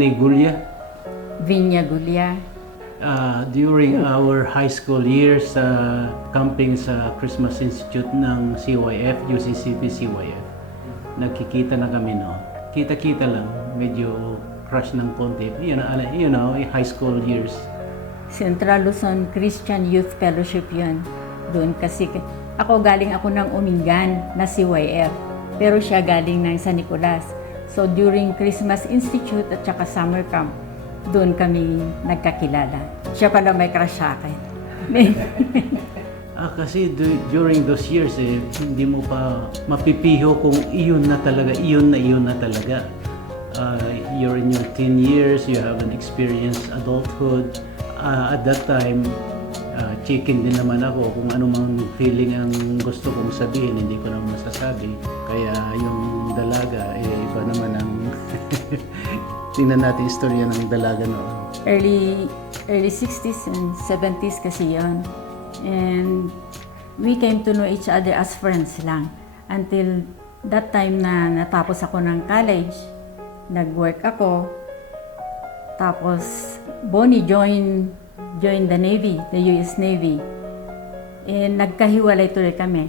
Bonnie Gulia. Vinya Gulia. During our high school years, camping sa Christmas Institute ng CYF, UCCP CYF, nagkikita na kami noon. Kita-kita lang, medyo crush ng konti. You know, high school years. Central Luzon Christian Youth Fellowship yun. Doon kasi, galing ako ng Umingan na CYF. Pero siya galing ng San Nicolas. So during Christmas Institute at saka summer camp, doon kami nagkakilala. Siya pala may crush sa akin. Kasi during those years, hindi mo pa mapipiho kung iyon na talaga. You're in your teen years, you haven't experienced adulthood. At that time, chicken din naman ako. Kung ano mang feeling ang gusto kong sabihin, hindi ko naman masasabi. Kaya yung dalaga, iba naman ang tingnan natin istorya ng dalaga noon. Early 60s and 70s kasi yon. And we came to know each other as friends lang. Until that time na natapos ako ng college, nag-work ako. Tapos Bonnie joined the Navy, the US Navy. And nagkahiwalay tuloy kami.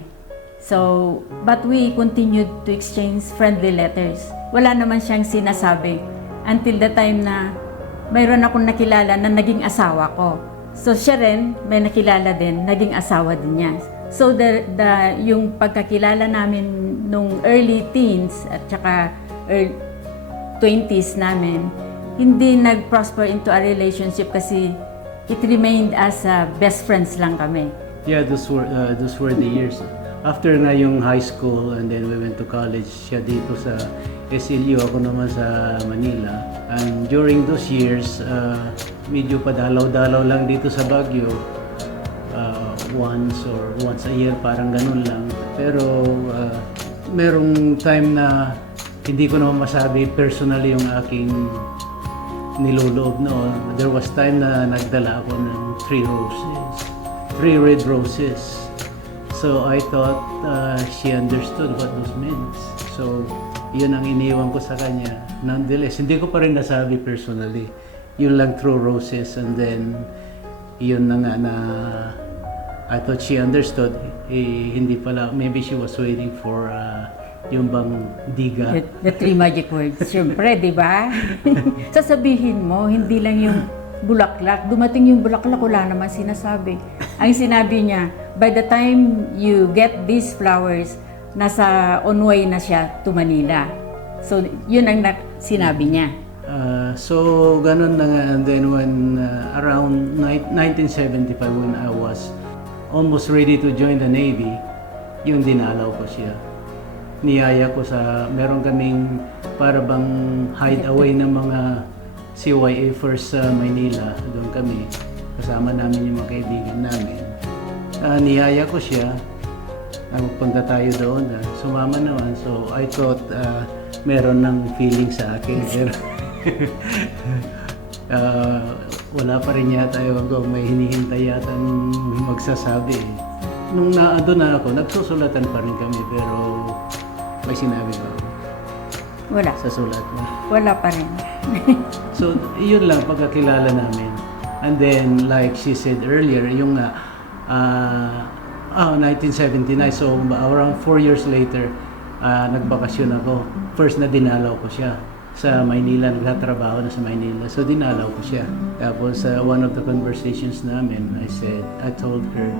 So, but we continued to exchange friendly letters. Wala naman siyang sinasabi until the time na mayroon akong nakilala na naging asawa ko. So siya rin, may nakilala din, naging asawa din niya. So yung pagkakilala namin nung early teens at saka early 20s namin, hindi nag-prosper into a relationship kasi it remained as best friends lang kami. Yeah, those were the years. After na yung high school and then we went to college, siya dito sa SLU, ako naman sa Manila. And during those years, medyo padalaw-dalaw lang dito sa Baguio. Once a year, parang ganun lang. Pero merong time na hindi ko naman masabi personally yung aking niloloob noon. There was time na nagdala ako ng 3 red roses. So I thought she understood what those meant. So yun ang iniwan ko sa kanya. Nonetheless, hindi ko pa rin nasabi personally. Yun lang through roses and then yun na nga na I thought she understood. Hindi pala, maybe she was waiting for yung bang diga. The 3 magic words. Siyempre, di ba? Sasabihin mo, hindi lang yung bulaklak. Dumating yung bulaklak, wala naman sinasabi. Ang sinabi niya, by the time you get these flowers, nasa on way na siya to Manila. So, yun ang sinabi niya. So, ganun na nga. And then when around 1975, when I was almost ready to join the Navy, yung dinalaw ko siya. Niyaya ko meron kaming para bang hideaway ng mga CYA-ers sa Maynila. Doon kami. Kasama namin yung mga kaibigan namin. Niyaya ko siya. Magpunta tayo doon. Sumama naman. So, I thought meron ng feeling sa akin. Pero wala pa rin yata yung may hinihintay yata magsasabi. Nung naado na ako, nagsusulatan pa rin kami. Pero may sinabi ko. Wala. Sa sulat mo. Wala pa rin. So, yun lang pagkakilala namin. And then, like she said earlier, yung 1979, so around 4 years later, nagbakasyon ako. First na dinalaw ko siya sa Maynila, nagtatrabaho na sa Maynila. So dinalaw ko siya. Tapos one of the conversations namin, I told her,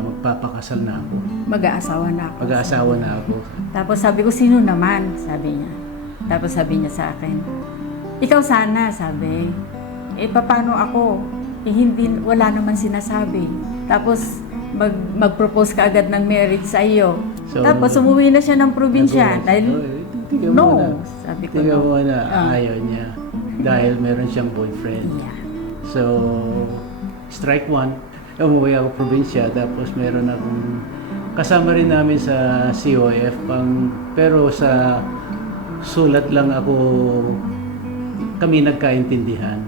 magpapakasal na ako. Mag-aasawa na ako. Mag-aasawa na ako. Tapos sabi ko, sino naman? Sabi niya. Tapos sabi niya sa akin, ikaw sana, sabi. Paano ako? Wala naman sinasabi. Tapos mag-propose ka agad ng marriage sa iyo. So, tapos umuwi na siya ng probinsya. No, sabi ko tingnan mo na ayaw niya. Dahil meron siyang boyfriend. Yeah. So, strike one. Umuwi ako probinsya. Tapos meron akong kasama rin namin sa COF. Pero sa sulat lang ako kami nagkaintindihan.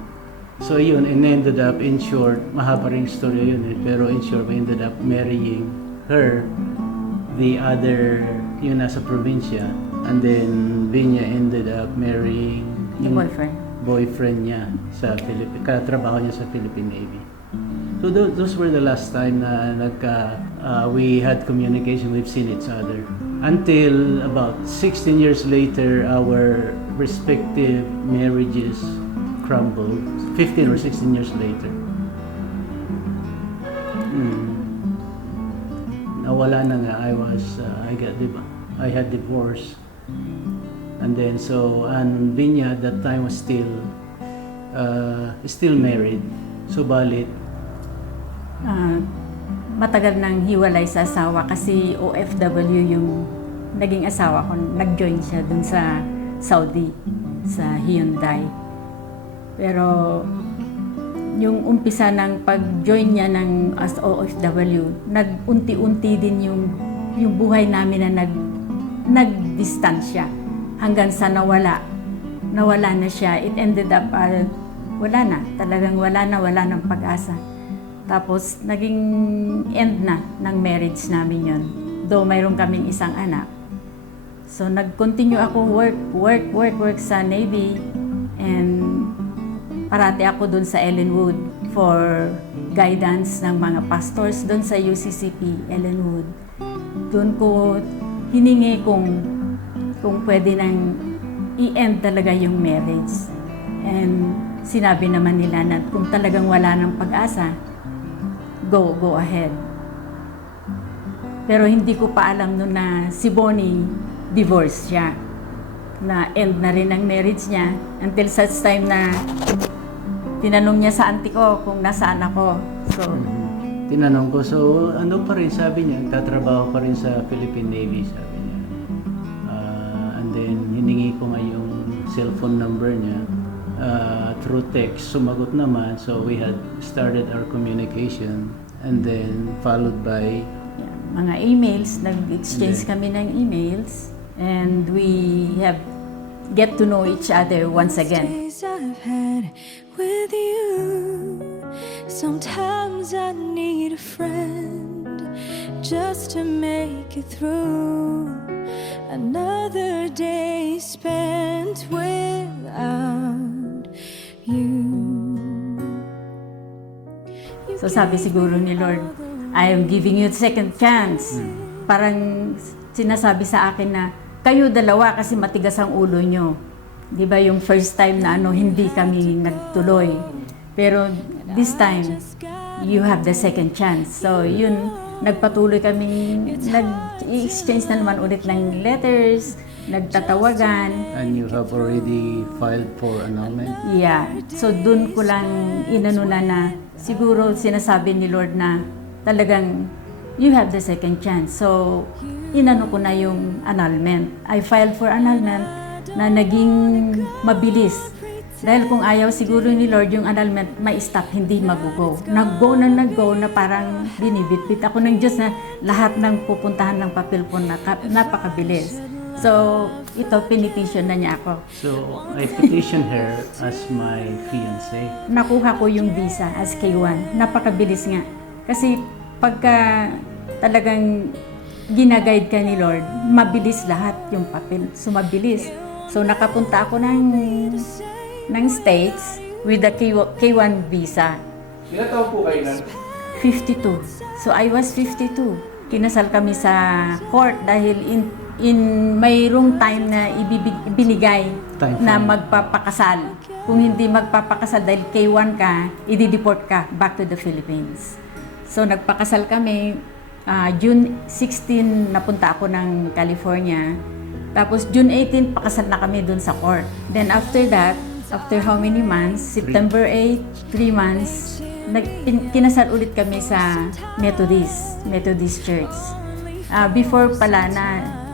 So yun, and ended up, in short, mahaba ring story yun pero in short, we ended up marrying her, the other, yung nasa probinsya, and then Vinya ended up marrying The boyfriend. boyfriend niya sa katrabaho niya sa Philippine Navy. So those were the last time na we had communication, we've seen each other. Until about 16 years later, our respective marriages crumbled. 15 or 16 years later. Nawala na nga. I had divorced. And then and Vinya at that time was still married. Subalit, matagal nang hiwalay sa asawa kasi OFW yung naging asawa ko. Nag-join siya dun sa Saudi, sa Hyundai. Pero yung umpisa ng pag-join niya ng as OFW, nag-unti-unti din yung buhay namin na nag-distansya hanggang sa nawala na siya. It ended up, wala na, talagang wala ng pag-asa. Tapos, naging end na ng marriage namin yon. Though mayroon kaming isang anak. So, nag-continue ako work sa Navy. And parati ako dun sa Ellenwood for guidance ng mga pastors dun sa UCCP Ellenwood. Dun ko hiningi kung pwede nang i-end talaga yung marriage. And sinabi naman nila na kung talagang wala ng pag-asa, go ahead. Pero hindi ko pa alam noon na si Bonnie divorced siya. Na end na rin ang marriage niya until such time na tinanong niya sa auntie ko kung nasaan ako. So, tinanong ko, ano pa rin sabi niya, tatrabaho pa rin sa Philippine Navy, sabi niya. And then, hiningi ko nga yung cellphone number niya through text. Sumagot naman, so we had started our communication and then followed by mga emails, nag-exchange kami ng emails and we have get to know each other once again. I've had with you. Sometimes I need a friend just to make it through another day spent without you. So sabi siguro ni Lord, I am giving you a second chance. Parang sinasabi sa akin na kayo dalawa kasi matigas ang ulo nyo. Di ba yung first time na hindi kami nagtuloy. Pero this time, you have the second chance. So yun, nagpatuloy kami, nag-exchange na naman ulit ng letters, nagtatawagan. And you have already filed for annulment? Yeah. So dun ko lang inanuna na siguro sinasabi ni Lord na talagang you have the second chance. So inano ko na yung annulment. I filed for annulment na naging mabilis. Dahil kung ayaw siguro ni Lord yung annulment, ma-stop, hindi mag-go. Nag-go na parang binibitbit ako ng Diyos na lahat ng pupuntahan ng papel po napakabilis. So, ito, pinetition na niya ako. So, I petitioned her as my fiancé. Nakuha ko yung visa as K1. Napakabilis nga. Kasi pagka talagang ginaguide ka ni Lord, mabilis lahat yung papel. So, mabilis. So, nakapunta ako ng States with the K1 visa. Ilan taon po kayo lang? 52. So, I was 52. Kinasal kami sa court dahil in mayroong time na ibinigay Time na frame. magpapakasal. Kung hindi magpapakasal dahil K1 ka, i-deport ka back to the Philippines. So, nagpakasal kami. June 16, napunta ako ng California. Tapos, June 18, pakasal na kami dun sa court. Then, after that, after how many months? September 8, 3 months, kinasal ulit kami sa Methodist Church. Before pala na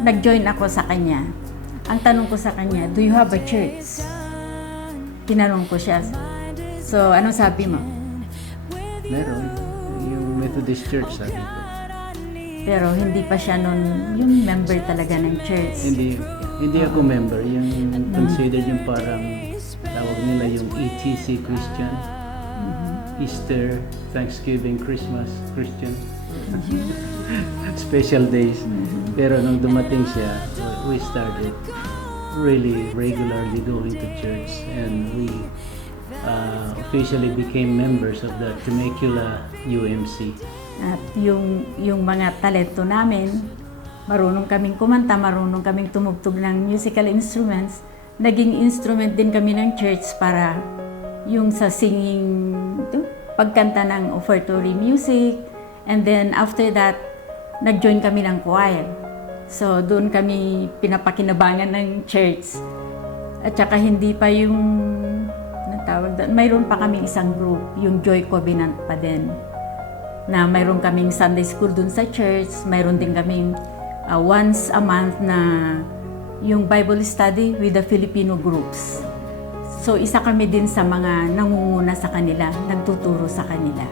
nag-join ako sa kanya, ang tanong ko sa kanya, do you have a church? Tinanong ko siya. So, anong sabi mo? Meron. Yung Methodist Church, sabi ko. Pero hindi pa siya nun, yung member talaga ng church. Hindi ako member. Yung considered yung parang tawag nila yung ETC Christian. Easter, Thanksgiving, Christmas Christian. Special days. Pero nung dumating siya, we started. really regularly going to church, and we officially became members of the Temecula UMC. At yung mga talento namin, marunong kaming kumanta, marunong kaming tumugtog ng musical instruments. Naging instrument din kami ng church para yung sa singing, pagkanta ng offertory music. And then after that, nag-join kami ng choir. So doon kami pinapakinabangan ng church. At saka hindi pa yung, natawag doon, mayroon pa kaming isang group, yung Joy Covenant pa din. Na mayroon kaming Sunday school dun sa church, mayroon din kaming once a month na yung Bible study with the Filipino groups. So isa kami din sa mga nangunguna sa kanila, nagtuturo sa kanila.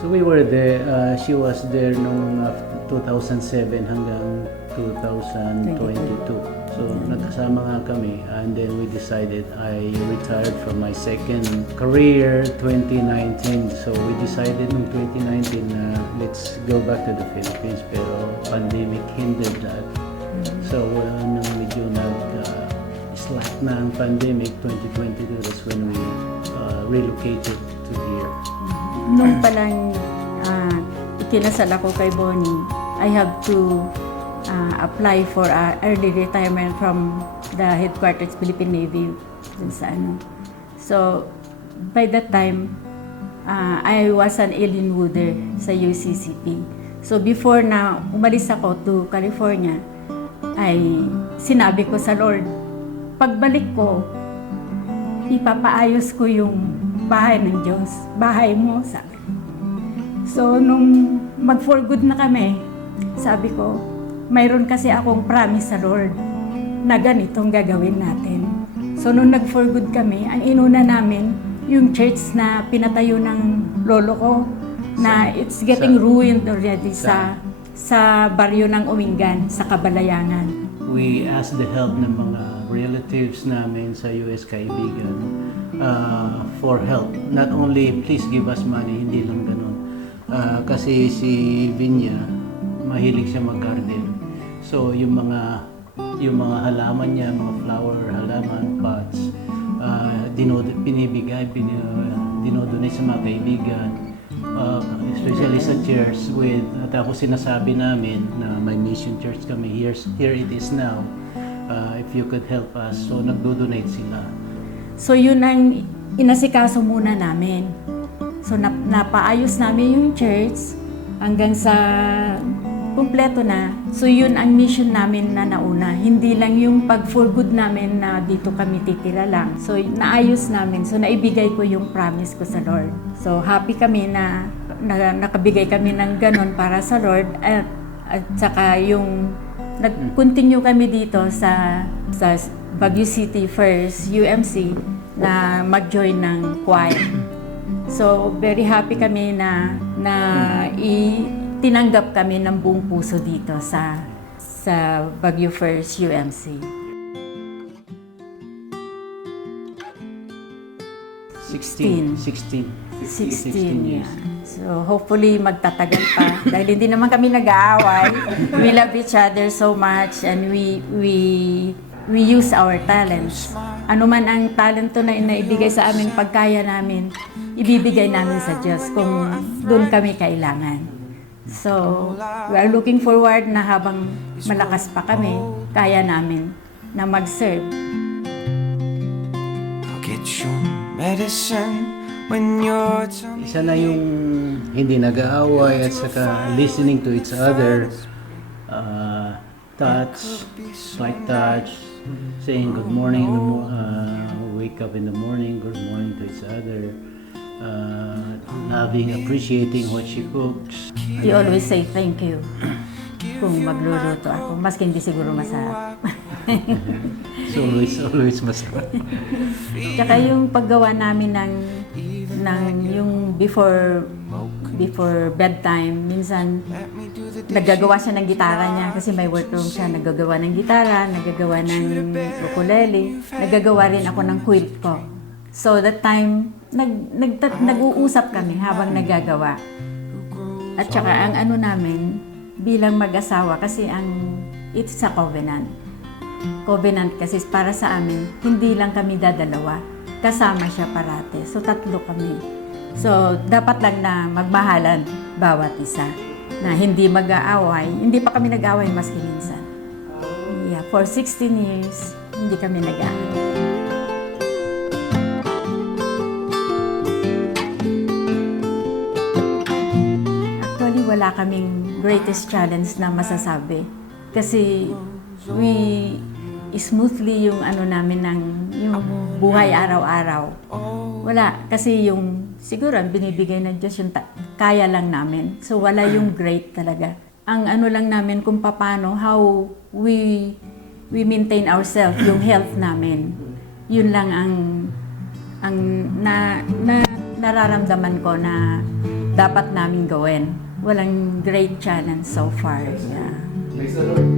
So we were there, she was there noong 2007 hanggang 2022. So nagkasama nga kami, and then we decided, I retired from my second career 2019. So we decided noong 2019 na let's go back to the Philippines, pero pandemic hindered that. So nang medyo slack na ang pandemic 2022, that's when we relocated to here. Nung palang ikinasal ako kay Bonnie, I have to apply for early retirement from the headquarters Philippine Navy dun sa ano. So by that time, I was an alien wooder sa UCCP. So before na umalis ako to California, ay sinabi ko sa Lord, pagbalik ko, ipapaayos ko yung bahay ng Diyos, bahay mo, sabi. So nung mag-for good na kami, sabi ko, mayroon kasi akong promise sa Lord na ganitong gagawin natin. So nung nag-for good kami, ang inuna namin yung church na pinatayo ng lolo ko na it's getting ruined already sa baryo ng Umingan, sa Kabalayangan. We asked the help ng mga relatives namin sa US kaibigan for help. Not only please give us money, hindi lang ganun. Kasi si Vinya, mahilig siya mag-garden. So yung mga halaman niya, mga flower halaman, pots, dinodonate sa mga kaibigan, especially sa church tapos sinasabi namin na may mission church kami, here it is now, if you could help us. So nagdo-donate sila. So yun ang inasikaso muna namin. So napaayos namin yung church hanggang sa kumpleto na. So yun ang mission namin na nauna. Hindi lang yung pag-for good namin na dito kami titira lang. So naayos namin. So naibigay ko yung promise ko sa Lord. So happy kami na nakabigay kami ng ganon para sa Lord. At saka yung nag-continue kami dito sa Baguio City First UMC na mag-join ng choir. So very happy kami na tinanggap kami ng buong puso dito sa Baguio First UMC. 16 years. years. So hopefully magtatagal pa dahil hindi naman kami nag-aaway. We love each other so much and we use our talents. Ano man ang talento na inaibigay sa amin, pagkaya namin, ibibigay namin sa Diyos kung doon kami kailangan. So, we are looking forward na habang malakas pa kami, kaya namin na mag-serve. I'll get your medicine when you're Isa na yung hindi nag-aaway at saka listening to each other, touch, like touch, saying good morning, wake up in the morning, good morning to each other, loving, appreciating what she cooks. You always say thank you kung magluluto ako, maski hindi siguro masarap. So always masarap. Tsaka yung paggawa namin ng yung before bedtime, minsan naggagawa siya ng gitara niya kasi may workroom siya, naggagawa ng gitara, naggagawa ng ukulele, naggagawa rin ako ng quilt ko. So that time, nag-uusap kami habang naggagawa. At saka ang ano namin, bilang mag-asawa, kasi it's a covenant. covenant kasi para sa amin, hindi lang kami dadalawa. Kasama siya parate. So, 3 kami. So, dapat lang na magmahalan bawat isa. Na hindi mag-aaway. Hindi pa kami nag-aaway maski minsan. Yeah, for 16 years, hindi kami nag-aaway. Actually, wala kaming greatest challenge na masasabi. Kasi we smoothly yung ano namin ng yung buhay araw-araw. Wala. Kasi yung siguro ang binibigay ng Diyos yung kaya lang namin. So wala yung great talaga. Ang ano lang namin kung paano, how we maintain ourselves, yung health namin. Yun lang ang nararamdaman ko na dapat namin gawin. Walang great challenge so far. Yeah. Praise the Lord.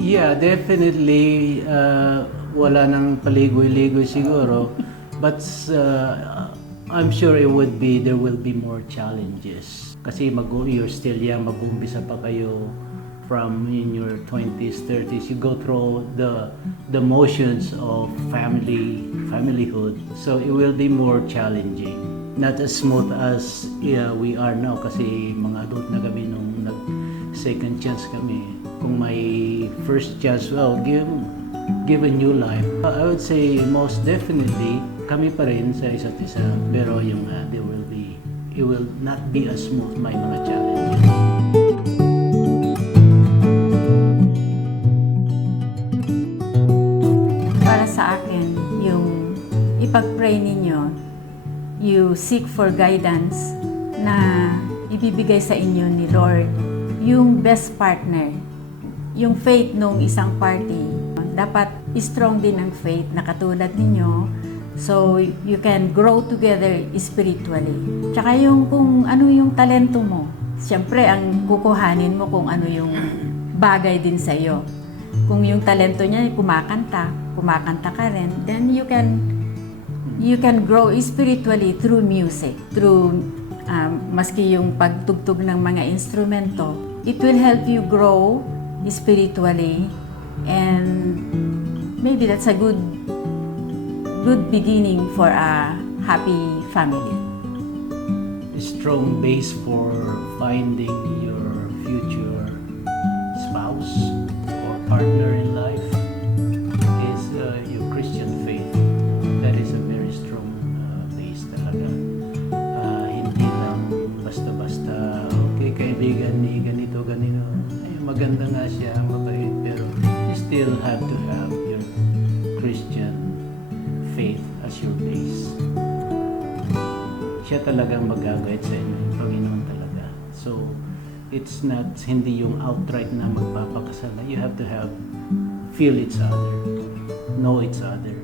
Yeah, definitely wala nang paligoy-ligoy siguro. But I'm sure there will be more challenges. Kasi you're still young, mag-umpisa pa kayo from in your 20s, 30s. You go through the motions of familyhood. So it will be more challenging. Not as smooth as we are now kasi mga adult na kami nung second chance kami. Kung may first chance, well, give a new life. I would say most definitely kami pa rin sa isa't isa, pero yung it will not be as smooth may mga challenges. Para sa akin, yung ipag-pray ninyo, you seek for guidance na ibibigay sa inyo ni Lord yung best partner. Yung faith nung isang party, dapat strong din ang faith na katulad ninyo. So, you can grow together spiritually. Tsaka yung kung ano yung talento mo. Siyempre, ang kukuhanin mo kung ano yung bagay din sa iyo. Kung yung talento niya kumakanta ka rin, then you can grow spiritually through music, through maski yung pagtugtog ng mga instrumento. It will help you grow spiritually, and maybe that's a good beginning for a happy family. A strong base for finding your future spouse or partner in life is your Christian faith. That is a very strong base talaga. Hindi lang basta-basta, okay, kaibigan ni ganito. Ay, maganda nga siya, mabait, pero you still have to have your Christian faith as your base. Siya talagang mag-guide sa inyo, yung Panginoon talaga. So, it's not, hindi yung outright na magpapakasala. You have to feel each other, know each other.